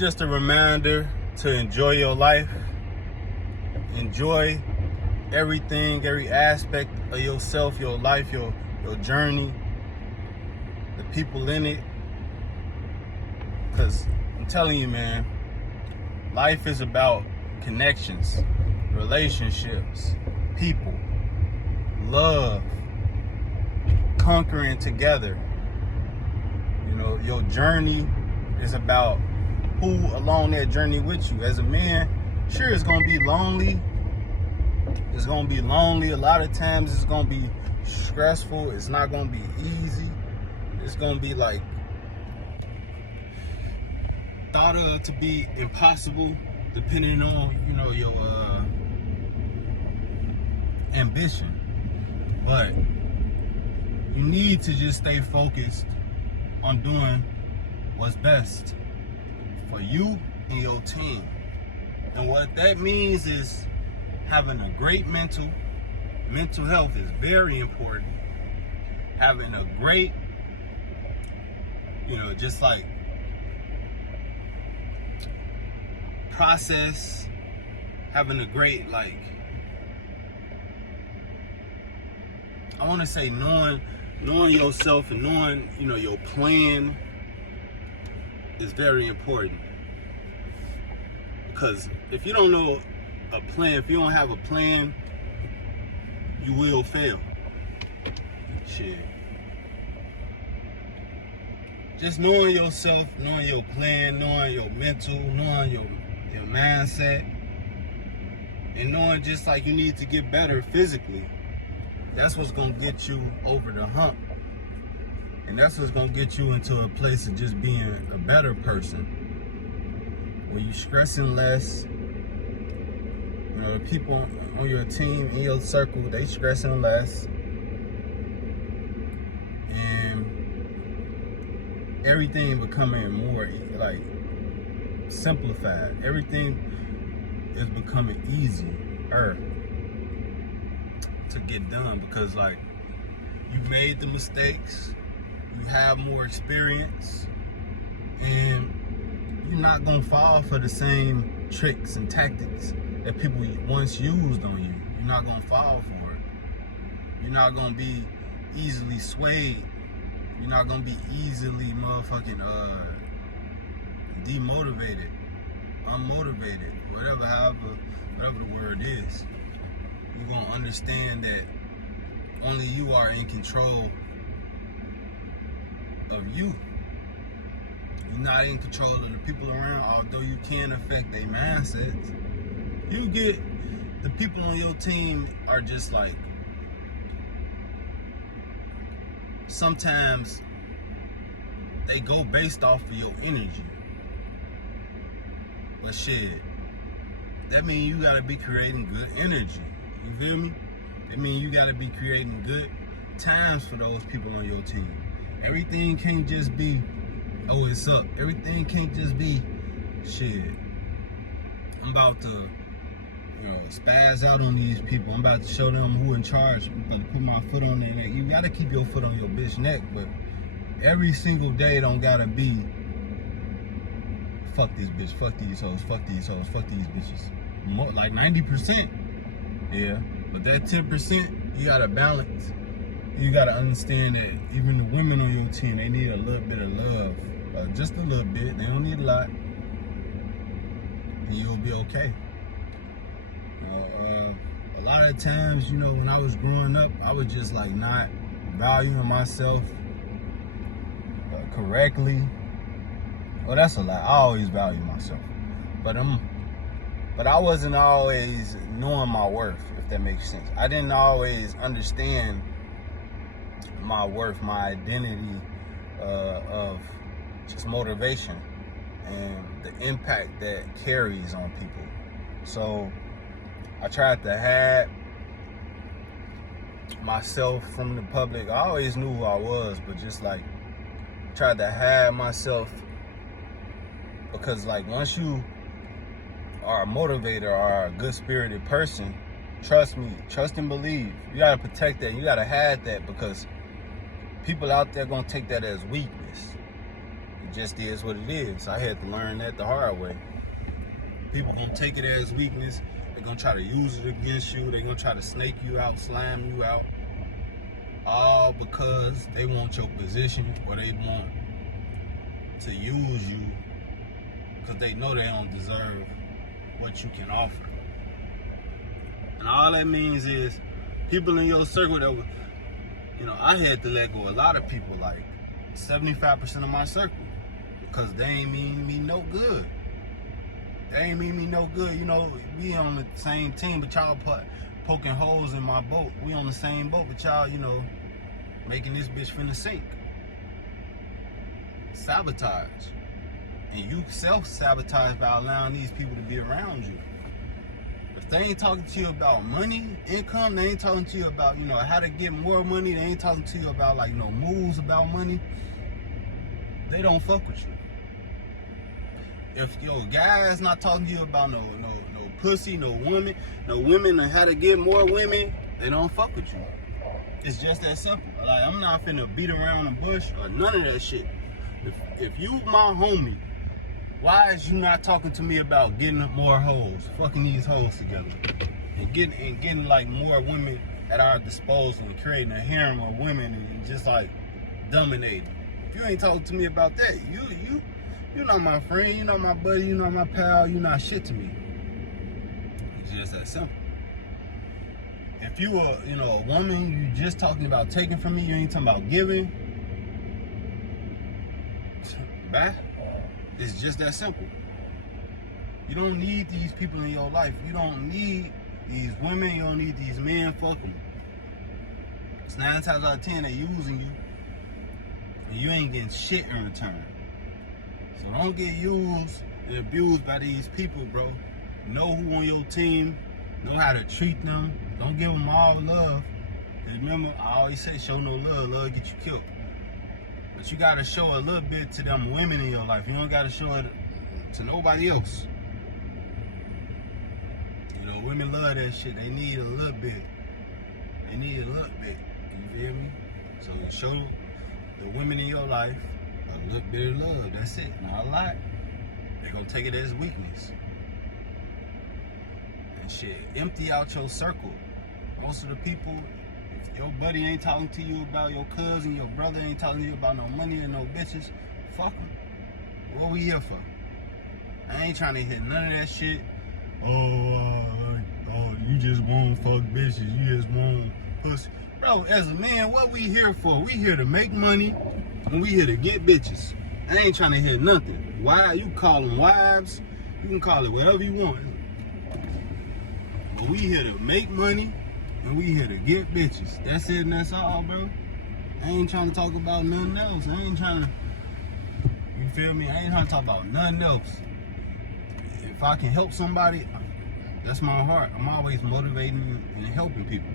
just a reminder to enjoy your life. Enjoy everything, every aspect of yourself, your life, your journey, the people in it. Because I'm telling you, man, life is about connections, relationships, people, love, conquering together. You know, your journey is about who along that journey with you. As a man, sure, it's gonna be lonely. It's gonna be lonely. A lot of times it's gonna be stressful. It's not gonna be easy. It's gonna be like thought of to be impossible, depending on, you know, your ambition. But you need to just stay focused on doing what's best for you and your team. And what that means is having a great mental health is very important. Having a great, you know, just like process, having a great, like, I want to say knowing yourself and knowing, you know, your plan is very important. Because if you don't know a plan, if you don't have a plan, you will fail. Shit. Just knowing yourself, knowing your plan, knowing your mental, knowing your mindset, and knowing just like you need to get better physically. That's what's gonna get you over the hump. And that's what's gonna get you into a place of just being a better person. Where you stressing less. You know, the people on your team, in your circle, they stressing less. And everything becoming more like simplified. Everything is becoming easier to get done, because like you made the mistakes, you have more experience, and you're not gonna fall for the same tricks and tactics that people once used on you. You're not gonna fall for it. You're not gonna be easily swayed. You're not gonna be easily motherfucking demotivated, unmotivated, whatever the word is. You're gonna understand that only you are in control of you. You're not in control of the people around, although you can affect their mindsets. You get the people on your team are just like, sometimes they go based off of your energy. But shit, that means you gotta be creating good energy. You feel me? That means you gotta be creating good times for those people on your team. Everything can't just be, oh, it's up. Everything can't just be, shit, I'm about to, you know, spaz out on these people. I'm about to show them who in charge. I'm about to put my foot on their neck. You gotta keep your foot on your bitch neck, but every single day don't gotta be, fuck these bitches, fuck these hoes, fuck these hoes, fuck these bitches. More, like 90%, yeah. But that 10%, you gotta balance. You gotta understand that even the women on your team, they need a little bit of love. Just a little bit. They don't need a lot. And you'll be okay. You know, a lot of times, you know, when I was growing up, I was just like not valuing myself correctly. Well, that's a lie. I always value myself. But I wasn't always knowing my worth, if that makes sense. I didn't always understand my worth, my identity of just motivation and the impact that carries on people. So I tried to hide myself from the public. I always knew who I was, but just like tried to hide myself, because like once you are a motivator or a good spirited person, trust me, trust and believe, you gotta protect that. You gotta hide that, because people out there gonna take that as weakness. It just is what it is. I had to learn that the hard way. People gonna take it as weakness. They're gonna try to use it against you. They're gonna try to snake you out, slime you out. All because they want your position, or they want to use you because they know they don't deserve what you can offer. And all that means is people in your circle that were, I had to let go a lot of people, like 75% of my circle, because they ain't mean me no good. They ain't mean me no good. We on the same team, but y'all poking holes in my boat. We on the same boat, but y'all, making this bitch finna sink. Sabotage. And you self-sabotage by allowing these people to be around you. If they ain't talking to you about money, income, they ain't talking to you about, how to get more money, they ain't talking to you about, moves about money, they don't fuck with you. If your guy's not talking to you about no pussy, no women, and how to get more women, they don't fuck with you. It's just that simple. I'm not finna beat around the bush or none of that shit. If you my homie, why is you not talking to me about getting more hoes, fucking these hoes together, and getting more women at our disposal, and creating a harem of women and just dominating? If you ain't talking to me about that, you're not my friend, you're not my buddy, you're not my pal, you're not shit to me. It's just that simple. If you are, a woman, you just talking about taking from me, you ain't talking about giving. Bye. It's just that simple. You don't need these people in your life. You don't need these women. You don't need these men. Fuck them. It's 9 times out of 10 they using you, and you ain't getting shit in return. So don't get used and abused by these people, bro. Know who on your team. Know how to treat them. Don't give them all love. And remember, I always say, show no love. Love get you killed. But you gotta show a little bit to them women in your life. You don't gotta show it to nobody else. Women love that shit. They need a little bit. They need a little bit. You feel me? So show the women in your life a little bit of love. That's it. Not a lot. They're gonna take it as weakness. And shit, empty out your circle. Most of the people, if your buddy ain't talking to you about your cousin, your brother ain't talking to you about no money and no bitches, fuck them. What we here for? I ain't trying to hear none of that shit. You just want fuck bitches. You just want pussy. Bro, as a man, what we here for? We here to make money, and we here to get bitches. I ain't trying to hear nothing. Why? You call them wives. You can call it whatever you want. But we here to make money, and we here to get bitches. That's it and that's all, bro. I ain't trying to talk about nothing else. I ain't trying to, you feel me? I ain't trying to talk about nothing else. If I can help somebody, that's my heart. I'm always motivating and helping people.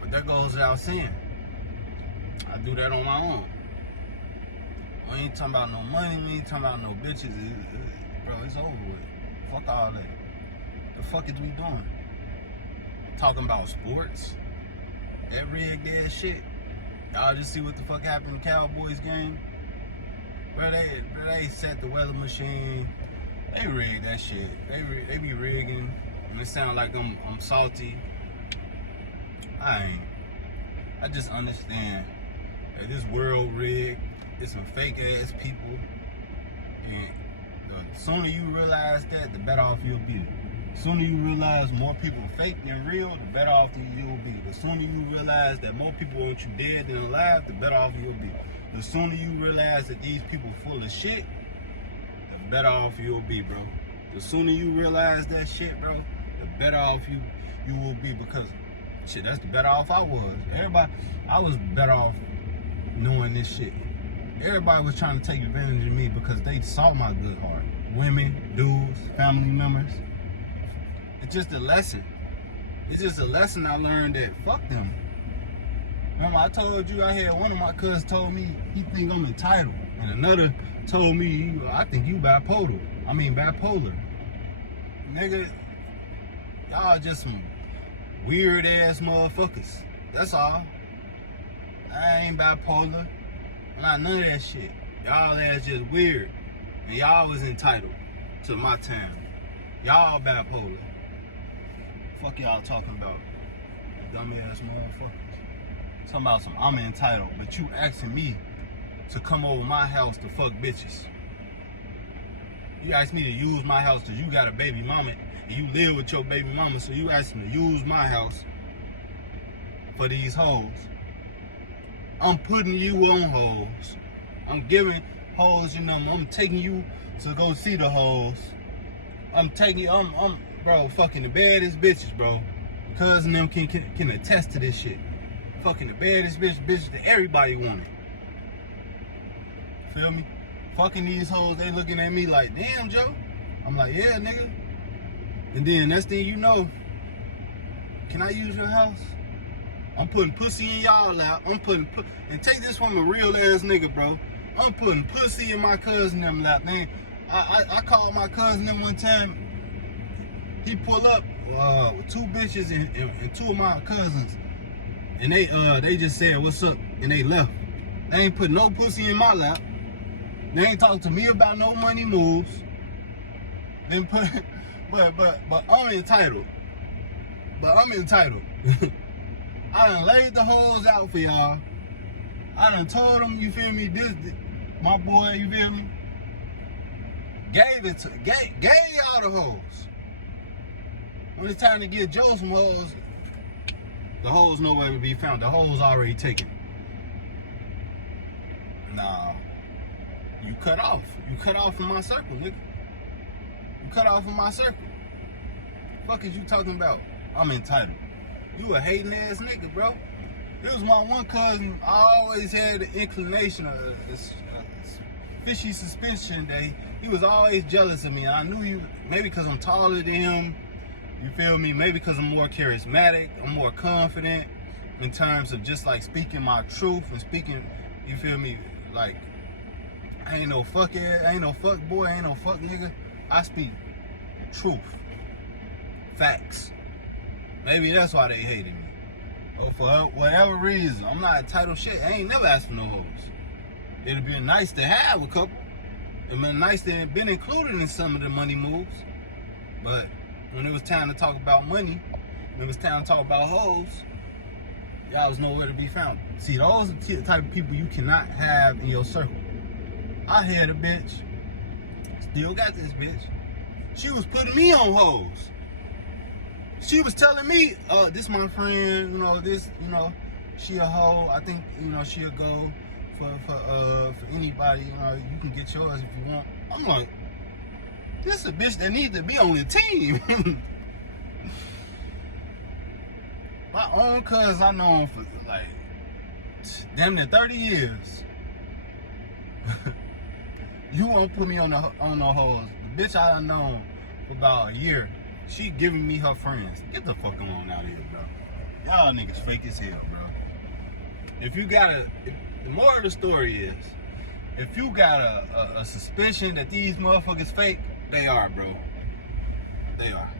But that goes without saying. I do that on my own. I ain't talking about no money, we ain't talking about no bitches. Bro, it's over with. Fuck all that. The fuck is we doing? Talking about sports? That rigged ass shit. Y'all just see what the fuck happened in the Cowboys game? Bro, they set the weather machine. They rig that shit. They be rigging, and it sound like I'm salty. I ain't. I just understand that this world rigged. It's some fake ass people, and the sooner you realize that, the better off you'll be. The sooner you realize more people fake than real, the better off you'll be. The sooner you realize that more people want you dead than alive, the better off you'll be. The sooner you realize that these people full of shit, the better off you'll be, bro. The sooner you realize that shit, bro, the better off you will be, because shit, that's the better off I was. I was better off knowing this shit. Everybody was trying to take advantage of me because they saw my good heart. Women, dudes, family members. It's just a lesson. It's just a lesson I learned that fuck them. Remember, I told you, I had one of my cousins told me he think I'm entitled, and another told me, I think you bipolar. Nigga, y'all just some weird ass motherfuckers. That's all. I ain't bipolar. Not none of that shit. Y'all ass just weird. And y'all was entitled to my time. Y'all bipolar. Fuck y'all talking about, dumbass motherfuckers. Talking about some I'm entitled, but you asking me to come over my house to fuck bitches. You asked me to use my house because you got a baby mama and you live with your baby mama, so you asked me to use my house for these hoes. I'm putting you on hoes. I'm giving hoes your number. I'm taking you to go see the hoes. I'm bro, fucking the baddest bitches, bro. Cousin them can attest to this shit. Fucking the baddest bitches that everybody wanted. Feel me? Fucking these hoes, they looking at me like, damn, Joe. I'm like, yeah, nigga. And then next thing you know, can I use your house? I'm putting pussy in y'all lap. And take this from a real ass nigga, bro. I'm putting pussy in my cousin them lap, man. I called my cousin them one time. He pulled up with two bitches and two of my cousins. And they just said, what's up? And they left. They ain't put no pussy in my lap. They ain't talk to me about no money moves. Then put, but I'm entitled. But I'm entitled. I done laid the hoes out for y'all. I done told them, you feel me, this my boy, you feel me? Gave y'all the hoes. When it's time to get Joe some hoes, the hoes nowhere to be found. The hoes already taken. Nah. You cut off. You cut off from my circle, nigga. You cut off from my circle. Fuck is you talking about? I'm entitled. You a hating ass nigga, bro. It was my one cousin. I always had the inclination of fishy suspicion that he was always jealous of me. I knew you, maybe because I'm taller than him. You feel me? Maybe because I'm more charismatic. I'm more confident in terms of just like speaking my truth and speaking, you feel me? Like, I ain't no fuck ass, I ain't no fuck boy, I ain't no fuck nigga. I speak truth, facts. Maybe that's why they hated me. Or for whatever reason, I'm not entitled shit. I ain't never asked for no hoes. It'd been nice to have a couple. It'd been nice to have been included in some of the money moves. But when it was time to talk about money, when it was time to talk about hoes, y'all was nowhere to be found. See, those are the type of people you cannot have in your circle. I had a bitch, still got this bitch. She was putting me on hoes. She was telling me, this my friend, you know, this, you know, she a hoe. I think, you know, she'll go for anybody, you know, you can get yours if you want. I'm like, this is a bitch that needs to be on the team. My own cousin, I know him for like damn near 30 years. You won't put me on the hoes. The bitch I done known for about a year, she giving me her friends. Get the fuck on out of here, bro. Y'all niggas fake as hell, bro. If you got the moral of the story is, if you got a suspicion that these motherfuckers fake, they are, bro. They are.